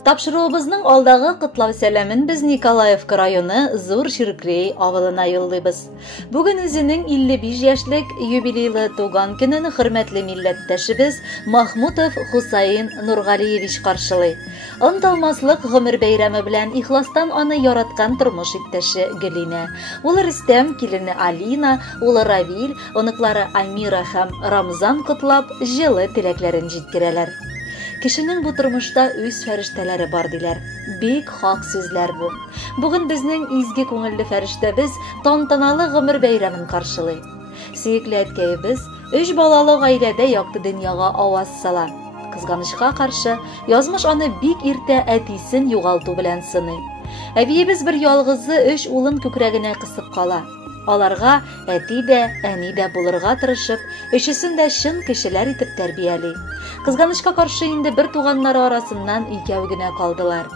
Тапшыруыбызның алдагы кытлау сәламен без Николаевка районы Зур Ширкрей авылына юллыйбыз. Бүген үзенең 55 яшьлек юбилейлы туган көнен хөрмәтле милләттәшебез Махмутов Хусаин Нургалиевич каршылый. Онталмаслык гомер бәйрәме белән ихластан аны яраткан тормыш иптәше Гөлинә. Ул Рөстәм, килене Алина, улы Равил, оныклары Амира һәм Рамзан котлап, җылы теләкләрен җиткерәләр. Кешенең бу тормышта үз фәрештәләре бар диләр. Бик хак сүзләр бу. Бүген безнең изге күңелле фәрештәбез тантаналы гомер бәйрәмен каршылый. Сөекле әткәебез 3 балалы гаиләдә якты дөньяга аваз сала. Кызганычка каршы, язмыш аны бик иртә әтисен югалту белән сыный. Әбиебез бер ялгызы 3 улын күкрәгенә кысып кала. Аларга әти дә, әни дә булырга тырышып, өчесен дә чын кешеләр итеп тәрбияли. Кызганычка каршы инде бер туганнары арасыннан икәү генә калдылар.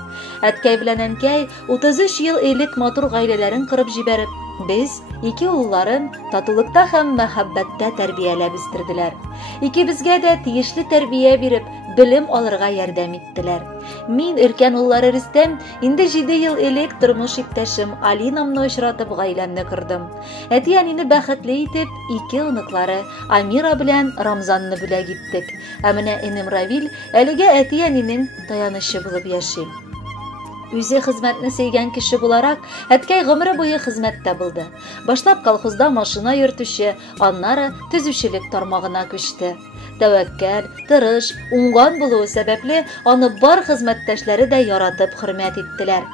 Әткәй белән әнкәй 33 ел элек матур гаиләләрен кырып җибәреп, без ике улларын татулыкта һәм мәхәббәттә тәрбияләп үстерделәр. Икебезгә дә тиешле тәрбия биреп, белем алырга ярдәм иттеләр. Мин өлкән уллары Рөстәм инде 7 ел элек тормыш иптәшем Алинамны очратып гаиләмне кырдым. Әти-әнине бәхетле итеп, ике оныклары Амира белән Рамзанны бүләк иттек. Ә менә энем Равил әлегә әти-әнинең таянышы булып яши. Үзе хезмәтне сөйгән кеше буларак, әткәй гомере буе хезмәттә булды. Башлап колхозда машина йөртүче, аннары төзүчелек тармагына күчте. Тәвәккәл, тырыш, уңган булуы сәбәпле аны бар хезмәттәшләре дә яратып хөрмәт иттеләр.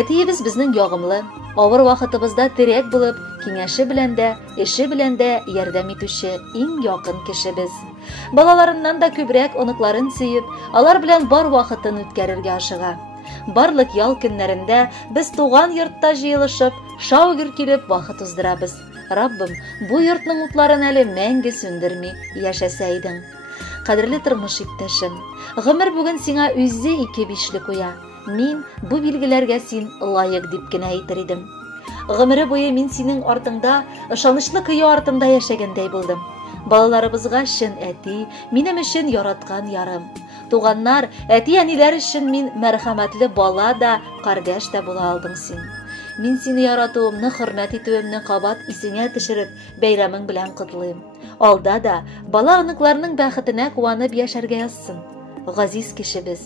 Әтиебез безнең ягымлы, авыр вакытыбызда терәк булып, киңәше белән дә, эше белән дә ярдәм итүче иң якын кешебез. Балаларыннан да күбрәк оныкларын сөеп, алар белән бар вакытын үткәрергә ашыга. Барлык ял көннәрендә без туган йортта җыелышып, шау-гөр килеп вакыт уздырабыз. Раббым, бу йортның утларын әле мәңге сүндерми яшәсә идең. Кадерле тормыш иптәшем, гомер бүген сиңа үзе 2-5 куя. Мин бу билгеләргә син лаек дип кенә әйтер идем. Гомере буе мин синең артыңда, ышанычлы кыя артында яшәгәндәй булдым. Балаларыбызга чын әти, минем өчен яраткан ярым. Туганнар, әти-әниләр өчен мин мәрхәмәтле бала да, кардәш тә була алдың син. Мин сине яратуымны, хөрмәт итүемне кабат исеңә төшереп, бәйрәмең белән котлыйм. Алда да бала оныкларның бәхетенә куанып яшәргә язсын. Газиз кешебез,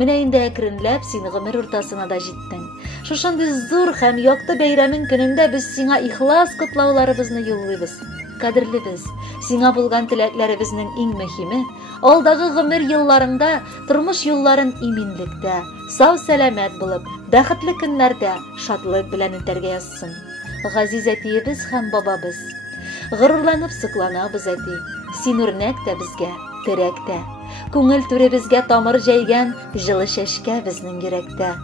менә инде әкренләп син гомер уртасына да җиттең. Шушындый зур һәм якты бәйрәмең көнендә без сиңа ихлас котлауларыбызны юллыйбыз. Кадерлебез, сиңа булган теләкләребезнең иң мөһиме алдагы гомер елларында тормыш юлларын иминлектә, сау-сәламәт булып, бәхетле көннәрдә шатлык белән үтәргә язсын. Газиз әтиебез һәм бабабыз, горурланып сокланабыз әти. Син үрнәк тә безгә, терәк тә. Күңел түребезгә тамыр җәйгән җылы чәчкә безнең йөрәктә.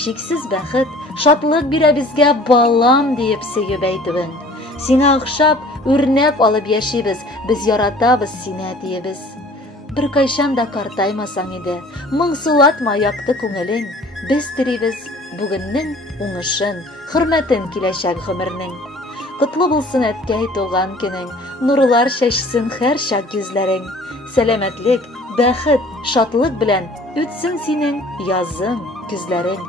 Шиксез бәхет, шатлык бирә безгә балам диеп сөеп әйтүең. Сиңа охшап, үрнәк алып яшибез, без яратабыз сине әтиебез. Бер кайчан да картаймасаң иде, моңсулатма якты күңелең. Без телибез бүгеннең уңышын, хөрмәтен киләчәк гомернең. Котлы булсын әткәй туган көнең, нурлар чәчсен һәр чак йөзләрең. Сәламәтлек, бәхет, шатлык белән үтсен синең язың, күзләрең.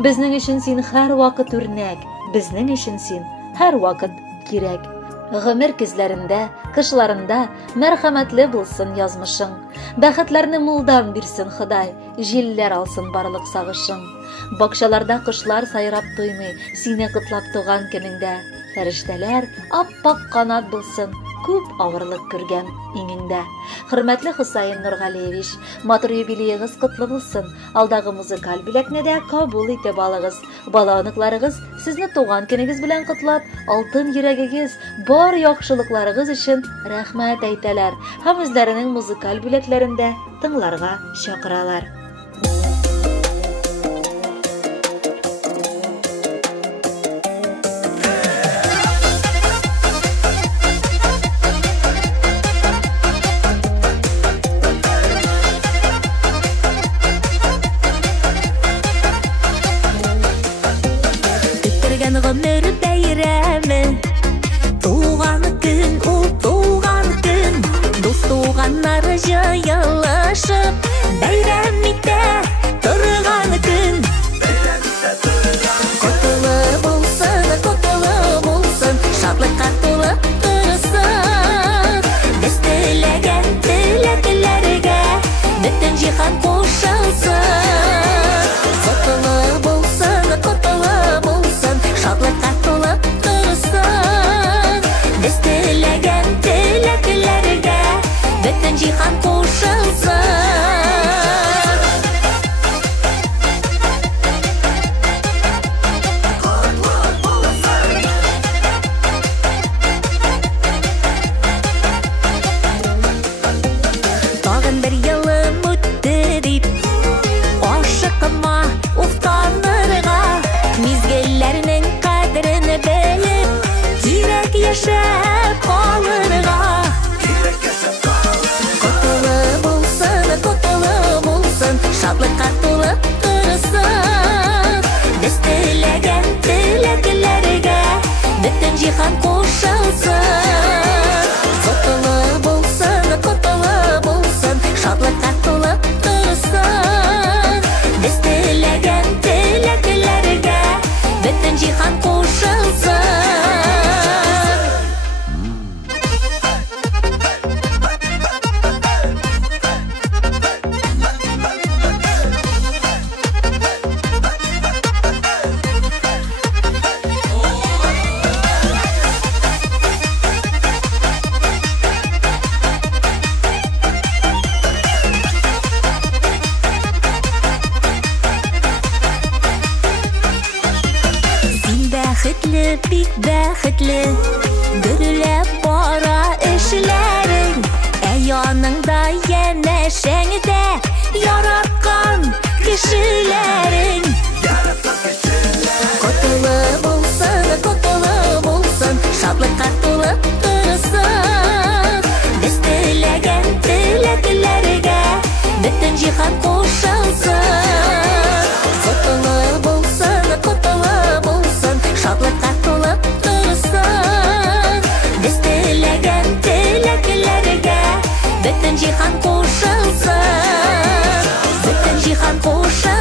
Безнең өчен син һәр вакыт үрнәк, безнең өчен син һәр вакыт кирәк. Гомер көзләрендә, кышларында мәрхәмәтле булсын язмышың. Бәхетләрне мулдан бирсен Ходай, җилләр алсын барлык сагышың. Бакчаларда кошлар сайрап туймый, сине котлап туган көнеңдә. Фәрештәләр ап-пак канат булсын, күп авырлык күргән иңеңдә. Хөрмәтле Хусаин Нургалиевич, матур юбилеегыз котлы булсын. Алдагы музыкаль бүләкне дә кабул итеп алыгыз. Бала оныкларыгыз сезне туган көнегез белән котлап, алтын йөрәгегез, бар яхшылыкларыгыз өчен рәхмәт әйтәләр һәм үзләренең музыкаль бүләкләрендә тыңларга чакыралар. Гомер бәйрәме, туган көн, ул туган көн, дус туганнар җыелышып, бәйрәм итә торган бик бәхетле, гөрләп бара эшләрең, яныңда янәшәңдә яраткан кешеләрең. Котылы булсын, шатлыкка тулы торсын. Без теләгән теләкләргә бөтен җиһан кушылсын. Котылы булсын, шатлыкка тулы торсын. Без теләгән теләкләргә бөтен җиһан кушылсын. Бөтен җиһан кушылсын.